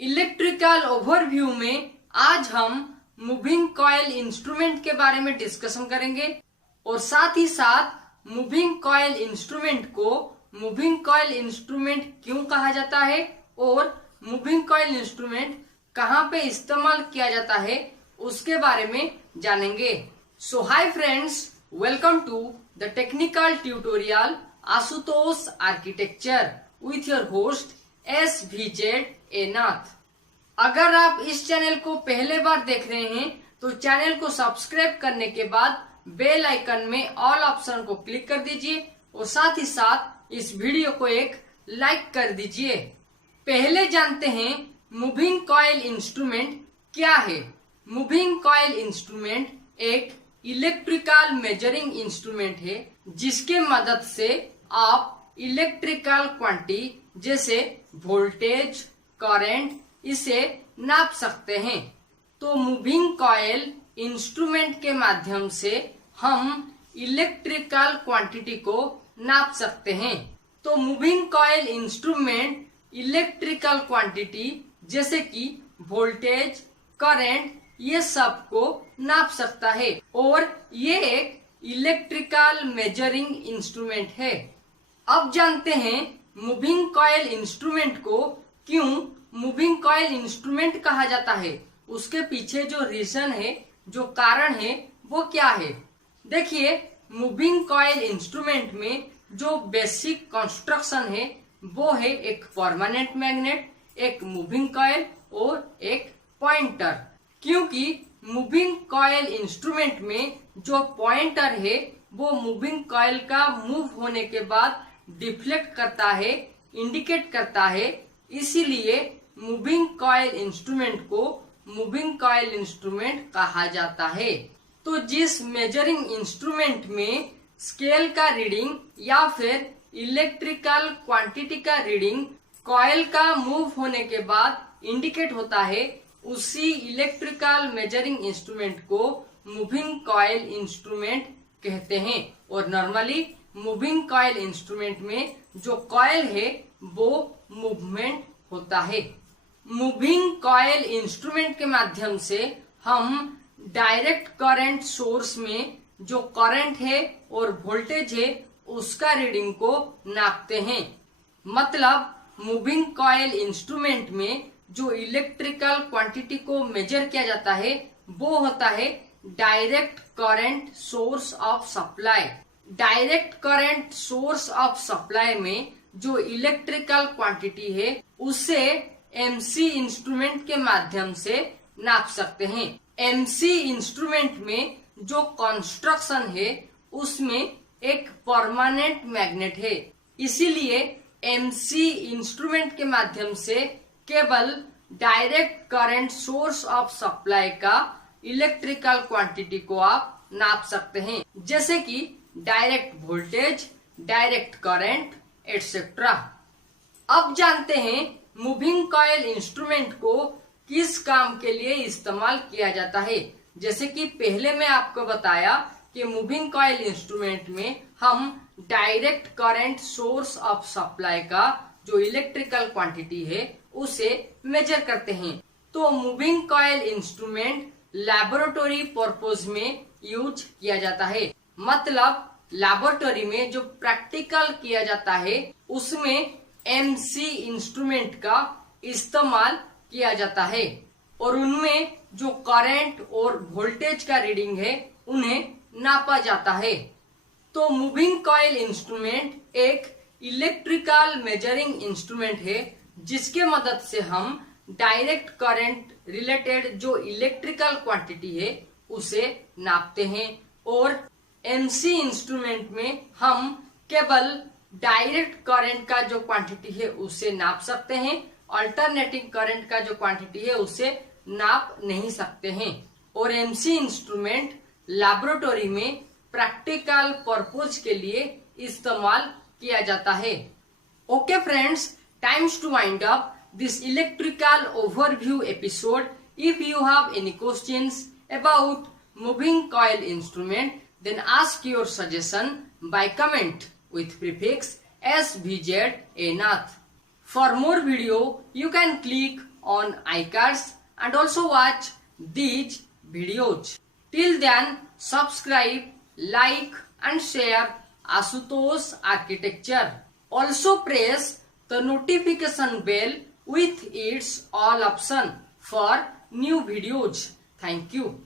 Electrical overview में आज हम मूविंग कॉइल इंस्ट्रूमेंट के बारे में डिस्कशन करेंगे और साथ ही साथ मूविंग कॉइल इंस्ट्रूमेंट को मूविंग कॉइल इंस्ट्रूमेंट क्यों कहा जाता है और मूविंग कॉइल इंस्ट्रूमेंट कहाँ पे इस्तेमाल किया जाता है उसके बारे में जानेंगे। So hi friends, welcome to the technical tutorial Ashutosh architecture with your host SVZ Nath. अगर आप इस चैनल को पहले बार देख रहे हैं तो चैनल को सब्सक्राइब करने के बाद बेल आइकन में ऑल ऑप्शन को क्लिक कर दीजिए और साथ ही साथ इस वीडियो को एक लाइक कर दीजिए। पहले जानते हैं मूविंग कॉइल इंस्ट्रूमेंट क्या है। मूविंग कॉइल इंस्ट्रूमेंट एक इलेक्ट्रिकल मेजरिंग इंस्ट्रूमेंट है जिसके मदद से आप इलेक्ट्रिकल क्वांटिटी जैसे वोल्टेज, करंट इसे नाप सकते हैं। तो मूविंग कॉइल इंस्ट्रूमेंट के माध्यम से हम इलेक्ट्रिकल क्वांटिटी को नाप सकते हैं। तो moving coil instrument electrical quantity जैसे कि वोल्टेज, करंट ये सब को नाप सकता है और ये एक इलेक्ट्रिकल मेजरिंग इंस्ट्रूमेंट है। अब जानते हैं मूविंग कॉइल इंस्ट्रूमेंट को क्यों मूविंग कॉइल इंस्ट्रूमेंट कहा जाता है। उसके पीछे जो रीजन है, जो कारण है, वो क्या है। देखिए, मूविंग कॉइल इंस्ट्रूमेंट में जो बेसिक कंस्ट्रक्शन है वो है एक परमानेंट मैग्नेट, एक मूविंग कॉइल और एक पॉइंटर। क्योंकि मूविंग कॉइल इंस्ट्रूमेंट में जो पॉइंटर है वो मूविंग कॉइल का मूव होने के बाद डिफ्लेक्ट करता है, इंडिकेट करता है, इसीलिए मूविंग कॉइल इंस्ट्रूमेंट को मूविंग कॉइल इंस्ट्रूमेंट कहा जाता है। तो जिस मेजरिंग इंस्ट्रूमेंट में स्केल का रीडिंग या फिर इलेक्ट्रिकल क्वांटिटी का रीडिंग कॉइल का मूव होने के बाद इंडिकेट होता है, उसी इलेक्ट्रिकल मेजरिंग इंस्ट्रूमेंट को मूविंग कॉइल इंस्ट्रूमेंट कहते हैं। और नॉर्मली मूविंग कॉइल इंस्ट्रूमेंट में जो कॉइल है वो मूवमेंट होता है। मूविंग कॉइल इंस्ट्रूमेंट के माध्यम से हम डायरेक्ट करंट सोर्स में जो करंट है और वोल्टेज है उसका रीडिंग को नापते हैं। मतलब मूविंग कॉइल इंस्ट्रूमेंट में जो इलेक्ट्रिकल क्वांटिटी को मेजर किया जाता है वो होता है direct current source of supply. Direct current source of supply में जो इलेक्ट्रिकल क्वांटिटी है उसे MC इंस्ट्रूमेंट के माध्यम से नाप सकते हैं। MC इंस्ट्रूमेंट में जो कंस्ट्रक्शन है उसमें एक परमानेंट मैग्नेट है, इसीलिए MC इंस्ट्रूमेंट के माध्यम से केवल direct current source of supply का इलेक्ट्रिकल क्वांटिटी को आप नाप सकते हैं, जैसे कि direct voltage, direct current etcetera. अब जानते हैं मूविंग कॉइल इंस्ट्रूमेंट को किस काम के लिए इस्तेमाल किया जाता है। जैसे कि पहले मैं आपको बताया कि मूविंग कॉइल इंस्ट्रूमेंट में हम direct current source of supply का जो इलेक्ट्रिकल क्वांटिटी है उसे मेजर करते हैं। तो moving coil instrument laboratory purpose में यूज किया जाता है। मतलब लैबोरेटरी में जो प्रैक्टिकल किया जाता है उसमें MC इंस्ट्रूमेंट का इस्तेमाल किया जाता है और उनमें जो करंट और वोल्टेज का रीडिंग है उन्हें नापा जाता है। तो मूविंग कॉइल इंस्ट्रूमेंट एक इलेक्ट्रिकल मेजरिंग इंस्ट्रूमेंट है जिसके मदद से हम डायरेक्ट करंट रिलेटेड जो इलेक्ट्रिकल क्वांटिटी है उसे नापते हैं। और MC इंस्ट्रूमेंट में हम केवल डायरेक्ट करंट का जो क्वांटिटी है उसे नाप सकते हैं, अल्टरनेटिंग करंट का जो क्वांटिटी है उसे नाप नहीं सकते हैं। और MC इंस्ट्रूमेंट लैबोरेटरी में प्रैक्टिकल पर्पस के लिए इस्तेमाल किया जाता है। Okay friends, times to wind up this electrical overview episode. If you have any questions about moving coil instrument, then ask your suggestion by comment with prefix SVZ nath. For more video, you can click on iCards and also watch these videos. Till then, subscribe, like and share Ashutosh Architecture. Also press the notification bell with its all option for new videos. Thank you.